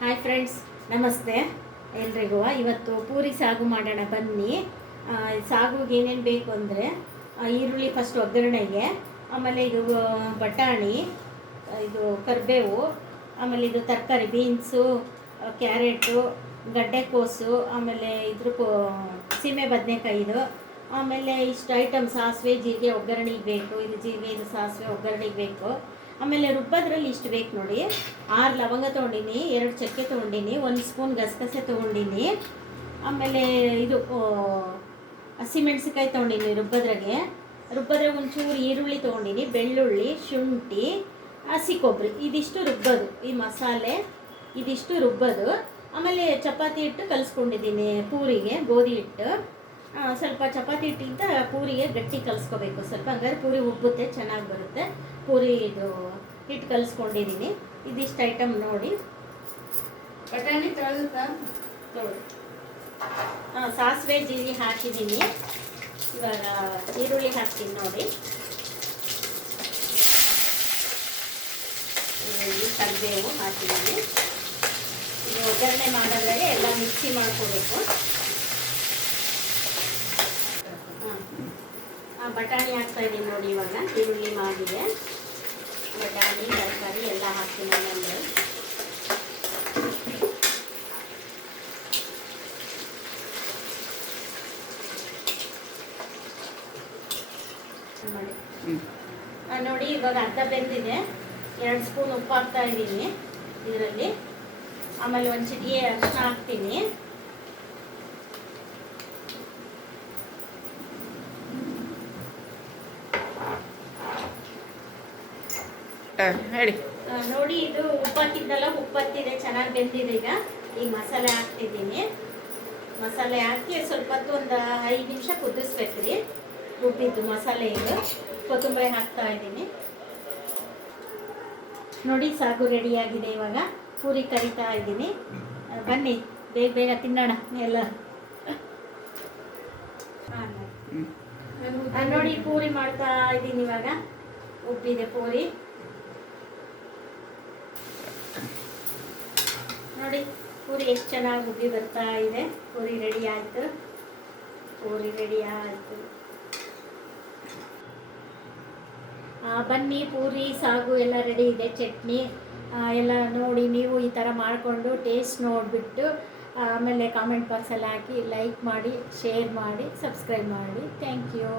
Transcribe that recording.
Hi friends, ನಮಸ್ತೆ ಎಲ್ರಿಗೂ. ಇವತ್ತು ಪೂರಿ ಸಾಗು ಮಾಡೋಣ ಬನ್ನಿ. ಸಾಗುಗೆ ಏನೇನು ಬೇಕು ಅಂದರೆ ಈರುಳ್ಳಿ ಫಸ್ಟ್ ಒಗ್ಗರಣೆಗೆ, ಆಮೇಲೆ ಇದು ಬಟಾಣಿ, ಇದು ಕರಿಬೇವು, ಆಮೇಲೆ ಇದು ತರಕಾರಿ ಬೀನ್ಸು, ಕ್ಯಾರೆಟು, ಗಡ್ಡೆಕೋಸು, ಆಮೇಲೆ ಸೀಮೆ ಬದನೆಕಾಯಿದು, ಆಮೇಲೆ ಇಷ್ಟು ಐಟಮ್ ಸಾಸಿವೆ ಜೀರಿಗೆ ಒಗ್ಗರಣೆಗೆ ಬೇಕು. ಇದು ಜೀರಿಗೆ, ಇದು ಸಾಸಿವೆ ಒಗ್ಗರಣೆಗೆ ಬೇಕು. ಆಮೇಲೆ ರುಬ್ಬೋದ್ರಲ್ಲಿ ಇಷ್ಟು ಬೇಕು ನೋಡಿ. 6 ಲವಂಗ ತೊಗೊಂಡಿನಿ, 2 ಚಕ್ಕೆ ತೊಗೊಂಡಿನಿ, 1 ಸ್ಪೂನ್ ಗಸಗಸೆ ತೊಗೊಂಡಿನಿ, ಆಮೇಲೆ ಇದು ಹಸಿಮೆಣ್ಸಿಕಾಯಿ ತೊಗೊಂಡಿನಿ. ರುಬ್ಬೋದ್ರಾಗೆ ಒಂಚೂರು ಈರುಳ್ಳಿ ತೊಗೊಂಡಿನಿ, ಬೆಳ್ಳುಳ್ಳಿ, ಶುಂಠಿ, ಹಸಿ ಕೊಬ್ಬರಿ, ಇದಿಷ್ಟು ರುಬ್ಬೋದು. ಈ ಮಸಾಲೆ ಇದಿಷ್ಟು ರುಬ್ಬೋದು. ಆಮೇಲೆ ಚಪಾತಿ ಹಿಟ್ಟು ಕಲಿಸ್ಕೊಂಡಿದ್ದೀನಿ ಪೂರಿಗೆ, ಗೋಧಿ ಹಿಟ್ಟು. ಸ್ವಲ್ಪ ಚಪಾತಿ ಹಿಟ್ಟಿಂದ ಪೂರಿಗೆ ಗಟ್ಟಿ ಕಲಿಸ್ಕೋಬೇಕು ಸ್ವಲ್ಪ, ಹಂಗಾದ್ರೆ ಪೂರಿ ಉಬ್ಬುತ್ತೆ, ಚೆನ್ನಾಗಿ ಬರುತ್ತೆ. ಪೂರಿ ಇದು ಹಿಟ್ಟು ಕಲಿಸ್ಕೊಂಡಿದ್ದೀನಿ. ಇದಿಷ್ಟು ಐಟಮ್ ನೋಡಿ. ಬಟಾಣಿ ತೊಳೆದ ನೋಡಿ, ಸಾಸಿವೆ ಜೀರಿಗೆ ಹಾಕಿದ್ದೀನಿ. ಇವಾಗ ಈರುಳ್ಳಿ ಹಾಕ್ತೀನಿ ನೋಡಿ. ಕರಿಬೇವು ಹಾಕಿದ್ದೀನಿ. ಇದು ಒಗ್ಗರಣೆ ಮಾಡೋದ್ರಾಗೆ ಎಲ್ಲ ಮಿಕ್ಸಿ ಮಾಡ್ಕೋಬೇಕು. ಬಟಾಣಿ ಹಾಕ್ತಾ ಇದ್ದೀನಿ ನೋಡಿ. ಇವಾಗ ಈರುಳ್ಳಿ ಮಾಡಿದೆ, ಬಟಾಣಿ ತರಕಾರಿ ಎಲ್ಲ ಹಾಕ್ತೀನಿ ಅಂದರೆ ನೋಡಿ. ಇವಾಗ ಅರ್ಧ ಬೆಂದಿದೆ. 2 ಸ್ಪೂನ್ ಉಪ್ಪು ಹಾಕ್ತಾ ಇದ್ದೀನಿ ಇದರಲ್ಲಿ. ಆಮೇಲೆ ಒಂದು ಚಿಟಿಕೆ ಅರಿಶಿನ ಹಾಕ್ತೀನಿ. ಹೇಳಿ ನೋಡಿ, ಇದು ಉಪ್ಪು ಹಾಕಿದ್ದಲ್ಲ, ಉಪ್ಪು ಹತ್ತಿದೆ, ಚೆನ್ನಾಗಿ ಬೆಂದಿದೆ. ಈಗ ಮಸಾಲೆ ಹಾಕ್ತಿದ್ದೀನಿ. ಮಸಾಲೆ ಹಾಕಿ ಸ್ವಲ್ಪ ಹೊತ್ತು ಒಂದು 5 ನಿಮಿಷ ಕುದಿಸ್ಬೇಕು ರೀ. ರುಬ್ಬಿದ್ದು ಮಸಾಲೆ. ಇದು ಕೊತ್ತಂಬರಿ ಹಾಕ್ತಾ ಇದ್ದೀನಿ ನೋಡಿ. ಸಾಗು ರೆಡಿಯಾಗಿದೆ. ಇವಾಗ ಪೂರಿ ಕರಿತಾ ಇದ್ದೀನಿ. ಬನ್ನಿ ಬೇಗ ಬೇಗ ತಿನ್ನೋಣ ಎಲ್ಲ. ನೋಡಿ, ಪೂರಿ ಮಾಡ್ತಾ ಇದ್ದೀನಿ ಇವಾಗ. ಉಬ್ಬಿದೆ ಪೂರಿ ನೋಡಿ. ಪೂರಿ ಎಷ್ಟು ಚೆನ್ನಾಗಿ ಉಬ್ಬಿ ಬರ್ತಾ ಇದೆ. ಪೂರಿ ರೆಡಿ ಆಯಿತು. ಬನ್ನಿ, ಪೂರಿ ಸಾಗು ಎಲ್ಲ ರೆಡಿ ಇದೆ. ಚಟ್ನಿ ಎಲ್ಲ ನೋಡಿ. ನೀವು ಈ ಥರ ಮಾಡಿಕೊಂಡು ಟೇಸ್ಟ್ ನೋಡಿಬಿಟ್ಟು ಆಮೇಲೆ ಕಾಮೆಂಟ್ ಬಾಕ್ಸಲ್ಲಿ ಹಾಕಿ, ಲೈಕ್ ಮಾಡಿ, ಶೇರ್ ಮಾಡಿ, ಸಬ್ಸ್ಕ್ರೈಬ್ ಮಾಡಿ. Thank you.